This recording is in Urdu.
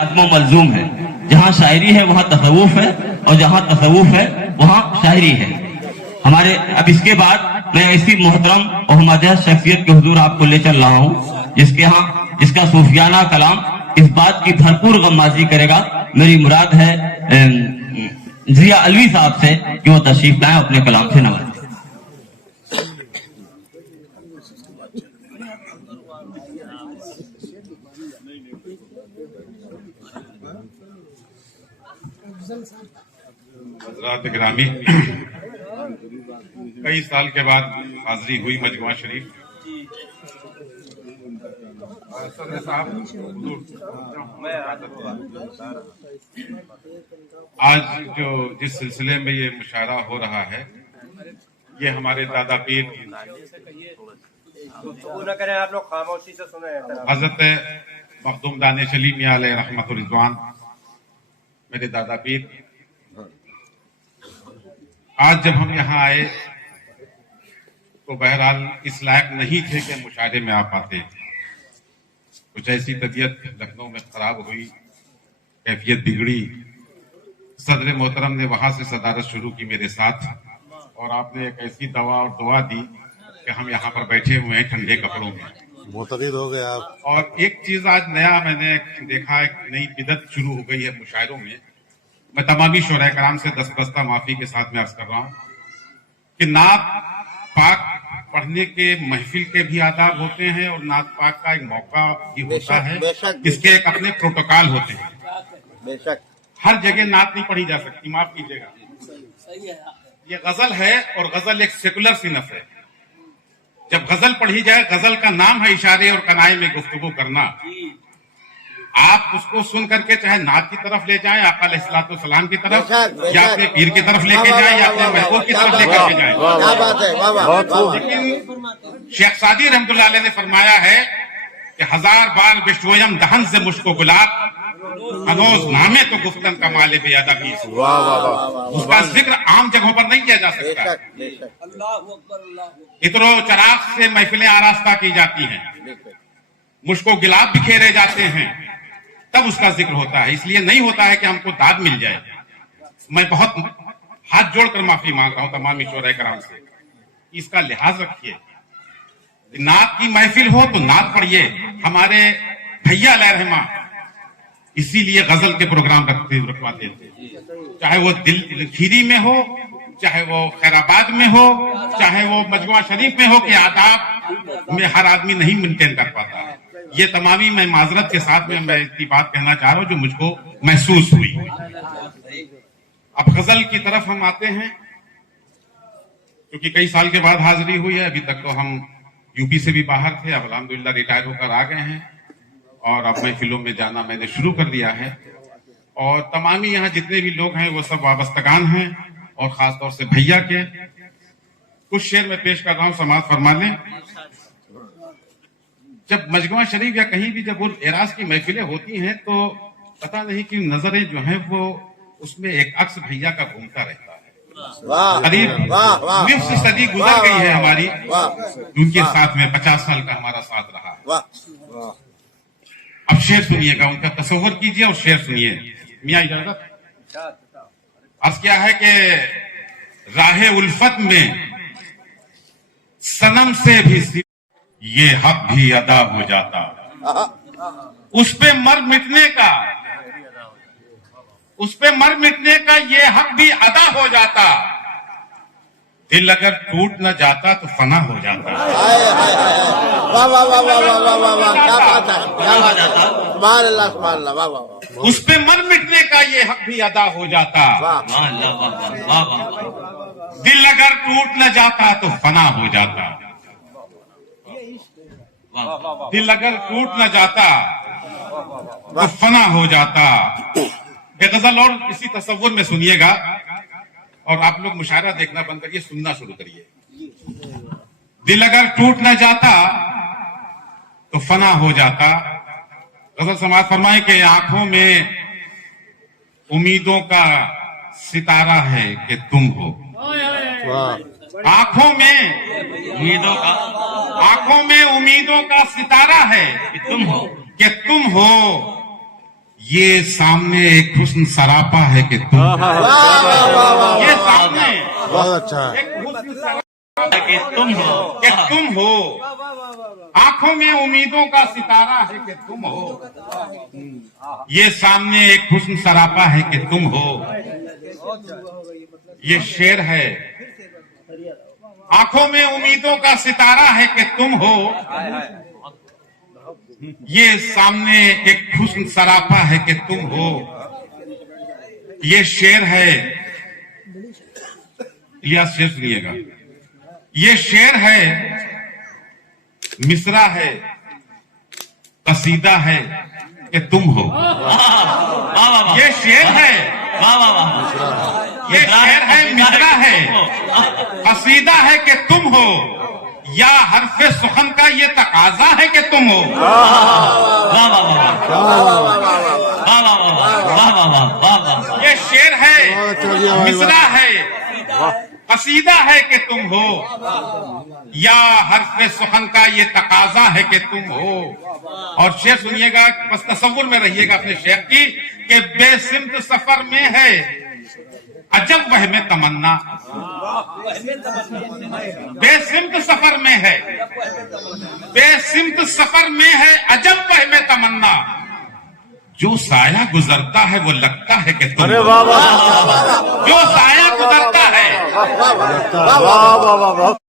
و ملزوم ہے. جہاں شاعری ہے وہاں تصوف ہے, اور جہاں تصوف ہے وہاں شاعری ہے. ہمارے اب اس کے بعد میں ایسی محترم اور ہمدرد شخصیت کے حضور آپ کو لے چل رہا ہوں جس کا صوفیانہ کلام اس بات کی بھرپور غمازی کرے گا. میری مراد ہے ضیاء علوی صاحب سے کہ وہ تشریف لائیں اپنے کلام سے نوازیں. حضرات گرامی، کئی سال کے بعد حاضری ہوئی مجموعہ شریف. آج جس سلسلے میں یہ مشاعرہ ہو رہا ہے یہ ہمارے دادا پیر حضرت مخدوم دانش علی میاں علیہ رحمت و رضوان، میرے دادا پیر، آج جب ہم یہاں آئے تو بہرحال اس لائق نہیں تھے کہ مشاہدے میں آپ آتے. کچھ ایسی طبیعت لکھنؤ میں خراب ہوئی، کیفیت بگڑی. صدر محترم نے وہاں سے صدارت شروع کی میرے ساتھ، اور آپ نے ایک ایسی دوا اور دعا دی کہ ہم یہاں پر بیٹھے ہوئے ہیں ٹھنڈے کپڑوں میں. معتقد ہو گئے آپ. اور ایک چیز آج نیا میں نے دیکھا، ایک نئی بدعت شروع ہو گئی ہے مشاعروں میں. میں تمامی شعراء کرام سے دستبستہ معافی کے ساتھ میں عرض کر رہا ہوں کہ نعت پاک پڑھنے کے محفل کے بھی آداب ہوتے ہیں، اور نعت پاک کا ایک موقع بھی ہوتا ہے، اس کے ایک اپنے پروٹوکال ہوتے ہیں. ہر جگہ نعت نہیں پڑھی جا سکتی، معاف کیجیے گا. یہ غزل ہے اور غزل ایک سیکولر صنف ہے. جب غزل پڑھی جائے، غزل کا نام ہے اشارے اور کنائے میں گفتگو کرنا. آپ اس کو سن کر کے چاہے نعت کی طرف لے جائیں، آقا علیہ الصلوۃ والسلام کی طرف، یا اپنے پیر کی طرف لے کے جائیں، یا اپنے محبوب کی طرف لے کر کے جائیں. لیکن شیخ سعدی رحمۃ اللہ علیہ نے فرمایا ہے کہ 1000 بار بشویم دہن سے مشک و گلاب، ہنوز نامے تو گفتن کا مال بے ادبی. اس کا ذکر عام جگہوں پر نہیں کیا جا سکتا. عطر و چراغ سے محفلیں آراستہ کی جاتی ہیں، مشک و گلاب بکھیرے جاتے ہیں، تب اس کا ذکر ہوتا ہے. اس لیے نہیں ہوتا ہے کہ ہم کو داد مل جائے. میں بہت ہاتھ جوڑ کر معافی مانگ رہا ہوں تمام شعراء کرام سے. اس کا لحاظ رکھیے. نعت کی محفل ہو تو نعت پڑھیے. ہمارے بھیا علیہ رحمہ اسی لیے غزل کے پروگرام رکھواتے تھے، چاہے وہ دل کھیری میں ہو، چاہے وہ خیر آباد میں ہو، چاہے وہ مجموعہ شریف میں ہو، کہ آداب میں ہر آدمی نہیں مینٹین کر پاتا ہے. یہ تمامی میں معذرت کے ساتھ میں اتنی بات کہنا چاہ رہا ہوں جو مجھ کو محسوس ہوئی. اب غزل کی طرف ہم آتے ہیں، کیونکہ کئی سال کے بعد حاضری ہوئی ہے. ابھی تک تو ہم یو پی سے بھی باہر تھے، اب الحمدللہ ریٹائر ہو کر آ گئے ہیں، اور اب محفلوں میں جانا میں نے شروع کر دیا ہے. اور تمامی یہاں جتنے بھی لوگ ہیں وہ سب وابستگان ہیں، اور خاص طور سے بھیا کے. کچھ شعر میں پیش کر رہا ہوں، سماعت فرما لیں. جب مجموعہ شریف یا کہیں بھی جب اعراض کی محفلیں ہوتی ہیں تو پتہ نہیں کہ نظریں جو ہیں وہ اس میں ایک عکس بھیا کا گھومتا رہتا ہے. قریب نصف صدی گزر گئی ہے ہماری، ان کے ساتھ میں 50 سال کا ہمارا ساتھ رہا ہے. اب شعر سنیے گا، ان کا تصور کیجئے اور شعر سنیے. میاں اجازت. عرض کیا ہے کہ راہ الفت میں صنم سے بھی یہ حق بھی ادا ہو جاتا، اس پہ مر مٹنے کا یہ حق بھی ادا ہو جاتا. دل اگر ٹوٹ نہ جاتا تو فنا ہو جاتا. اس پہ مر مٹنے کا یہ حق بھی ادا ہو جاتا. دل اگر ٹوٹ نہ جاتا تو فنا ہو جاتا. دل اگر ٹوٹ نہ جاتا تو فنا ہو جاتا. ایک غزل اور اسی تصور میں سنیے گا، اور آپ لوگ مشاعرہ دیکھنا بند کریے، سننا شروع کریے. دل اگر ٹوٹ نہ جاتا تو فنا ہو جاتا. غزل سماعت فرمائے کہ آنکھوں میں امیدوں کا ستارہ ہے کہ تم ہو. آنکھوں میں امیدوں کا ستارہ ہے کہ تم ہو. یہ سامنے ایک حسن سراپا ہے کہ تم یہ سامنے بہت اچھا ہے. ایک حسن سراپا کہ تم ہو کہ تم ہو. آنکھوں میں امیدوں کا ستارہ ہے کہ تم ہو. یہ سامنے ایک حسن سراپا ہے کہ تم ہو. یہ شعر ہے. آنکھوں میں امیدوں کا ستارہ ہے کہ تم ہو. یہ سامنے ایک حسن سراپا ہے کہ تم ہو. یہ شعر ہے. الیاس شعر سنیے گا. یہ شعر ہے، مصرع ہے، قصیدہ ہے کہ تم ہو. یہ شعر ہے، واہ واہ واہ. یہ شعر ہے، مصرع ہے، قصیدہ ہے کہ تم ہو، یا حرف سخن کا یہ تقاضا ہے کہ تم ہو. واہ واہ واہ واہ واہ واہ واہ. یہ شعر ہے، مصرع ہے، قصیدہ ہے کہ تم ہو، یا حرف سخن کا یہ تقاضا ہے کہ تم ہو. اور شعر سنیے گا، بس تصور میں رہیے گا اپنے شعر کی کہ بے سمت سفر میں ہے عجب وہم تمنا. بے سمت سفر میں ہے، بے سمت سفر میں ہے عجب وہم تمنا. جو سایہ گزرتا ہے وہ لگتا ہے کہ تم ہو. جو سایہ گزرتا ہے واہ واہ واہ.